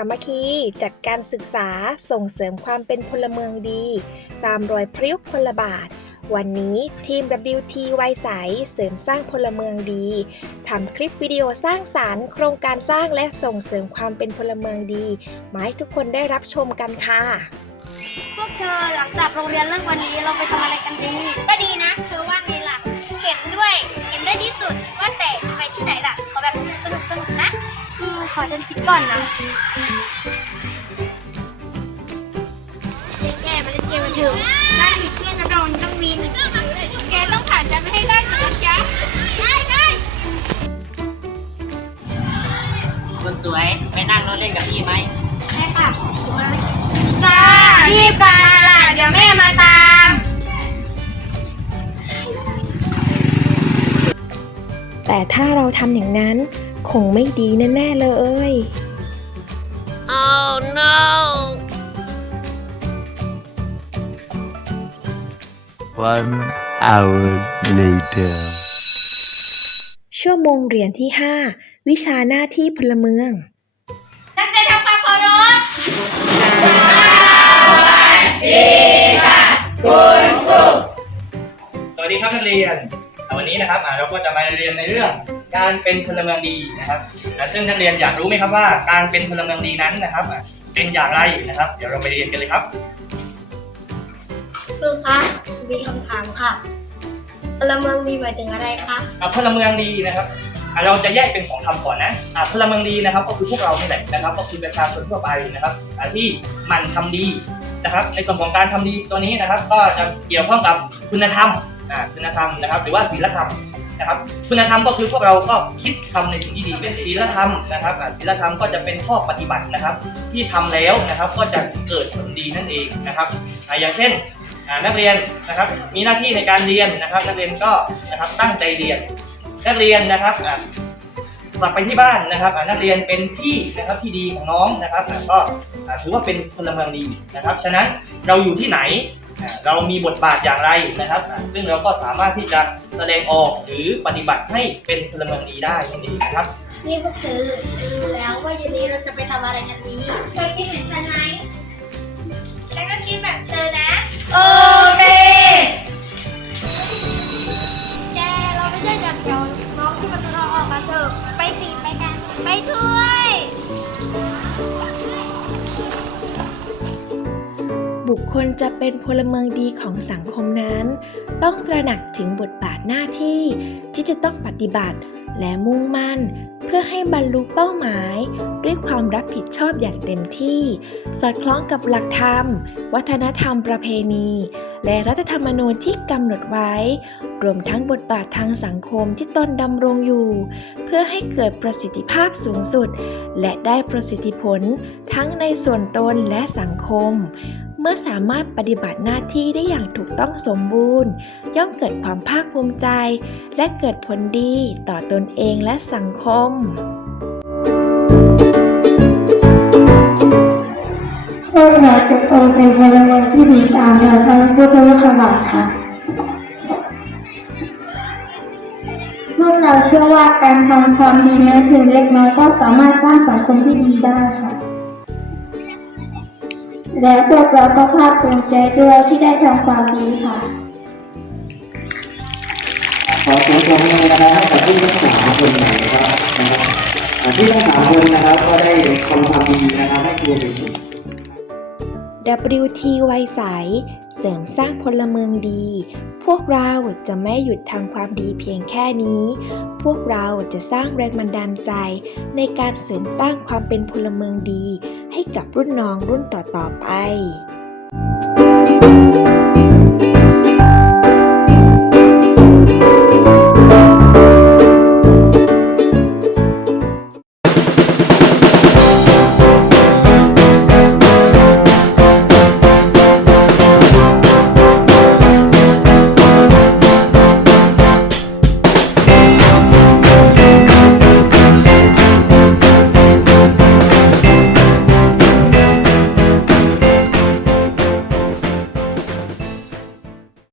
ามัคคี จัดการศึกษาส่งเสริมความเป็นพลเมืองดี ตามรอยพริ้วพลบาท วันนี้ทีม WT วัยใสเสริมสร้างพลเมืองดีทำคลิปวิดีโอสร้างสารรค์ โครงการสร้างและส่งเสริมความเป็นพลเมืองดีมาให้ทุกคนได้รับชมกันค่ะ พวกเธอหลังจากโรงเรียนเลิกวันนี้เราไปทำอะไรกันดี ก็ดีนะเธอว่าไง อืมขอฉันคิดก่อนนะแกมาเล่นเกมกันเถอะได้ผิดเพื่อนนะเราต้องวินแกต้องผ่านฉันไปให้ได้สิลูกจ๊ะได้ได้คนสวยไปนั่งรถเล่นกับพี่ไหมได้ค่ะจ้ารีบกันล่ะเดี๋ยวแม่มาตามแต่ถ้าเราทำอย่างนั้น คงไม่ดีแน่ๆเลย One hour later. ชั่วโมงเรียนที่ 5 วิชาหน้าที่พลเมืองตั้งใจทำความเคารพสวัสดีครับนักเรียนอ่าวันนี้นะครับอ่าเราก็จะมาเรียนในเรื่อง การเป็นพลเมืองดีนะครับอ่าซึ่งนักเรียนอยากรู้ไหมครับว่า การเป็นพลเมืองดีนั้นนะครับอ่าเป็นอย่างไรนะครับ เดี๋ยวเราไปเรียนกันเลยครับครูคะมีคำถามค่ะ พลเมืองดีหมายถึงอะไรคะอ่าพลเมืองดีนะครับอ่าเราจะแยกเป็นสองคำก่อนนะอ่าพลเมืองดีนะครับ ก็คือพวกเรานี่แหละนะครับ ก็คือประชาชนทั่วไปนะครับอ่าที่หมันทำดีนะครับ ในส่วนของการทำดีตัวนี้นะครับ ก็จะเกี่ยวข้องกับคุณธรรมอ่าคุณธรรมนะครับ หรือว่าศีลธรรม นะครับคุณธรรมก็คือพวกเราก็คิดทำในสิ่งที่ดีเป็นศีลธรรมนะครับศีลธรรมก็จะเป็นข้อปฏิบัตินะครับ ที่ทำแล้วนะครับก็จะเกิดผลดีนั่นเองนะครับอย่างเช่นนักเรียนนะครับมีหน้าที่ในการเรียนนะครับ นักเรียนก็นะครับตั้งใจเรียน นักเรียนนะครับกลับไปที่บ้านนะครับนักเรียนเป็นพี่นะครับที่ดีของน้องนะครับก็ถือว่าเป็นพลเมืองดีนะครับ ฉะนั้นเราอยู่ที่ไหน เรามีบทบาทอย่างไรนะครับอ่าซึ่งเราก็สามารถที่จะแสดงออกหรือปฏิบัติให้เป็นพลเมืองดีได้นั่นเองนะครับ นี่พวกเธอรู้แล้วว่าเย็นนี้เราจะไปทำอะไรกันดีเธอคิดเหมือนฉันไหมฉันก็คิดแบบเธอนะ โอเค แกเราไม่ใช่จากแถวน้องที่มันเราออกมาเถอะไปสิไปกัน ไปด้ว บุคคลจะเป็นพลเมืองดีของสังคมนั้น ต้องตระหนักถึงบทบาทหน้าที่ที่จะต้องปฏิบัติและมุ่งมั่น เพื่อให้บรรลุเป้าหมาย ด้วยความรับผิดชอบอย่างเต็มที่ สอดคล้องกับหลักธรรม วัฒนธรรมประเพณี และรัฐธรรมนูญที่กำหนดไว้ รวมทั้งบทบาททางสังคมที่ตนดำรงอยู่ เพื่อให้เกิดประสิทธิภาพสูงสุด และได้ประสิทธิผลทั้งในส่วนตนและสังคม เมื่อสามารถปฏิบัติหน้าที่ได้อย่างถูกต้องสมบูรณ์ ย่อมเกิดความภาคภูมิใจ และเกิดผลดีต่อตนเองและสังคม พวกเราจะโตเป็นพลเมืองที่ดีตามแนวทางพุทธวัฒนาค่ะพวกเราเชื่อว่าการทำความดีแม้เพียงเล็กน้อยก็สามารถสร้างสังคมที่ดีได้ค่ะ แล้วพวกเราก็ภาคภูมิใจด้วยที่ได้ทำความดีค่ะ ขอเสียงปรบมือนะครับให้กับที่ทั้ WT ไวัยใส เสริมสร้างพลเมืองดี พวกเราจะไม่หยุดทำความดีเพียงแค่นี้ พวกเราจะสร้างแรงบันดาลใจ ในการเสริมสร้างความเป็นพลเมืองดี ให้กับรุ่นน้องรุ่นต่อๆไป thank you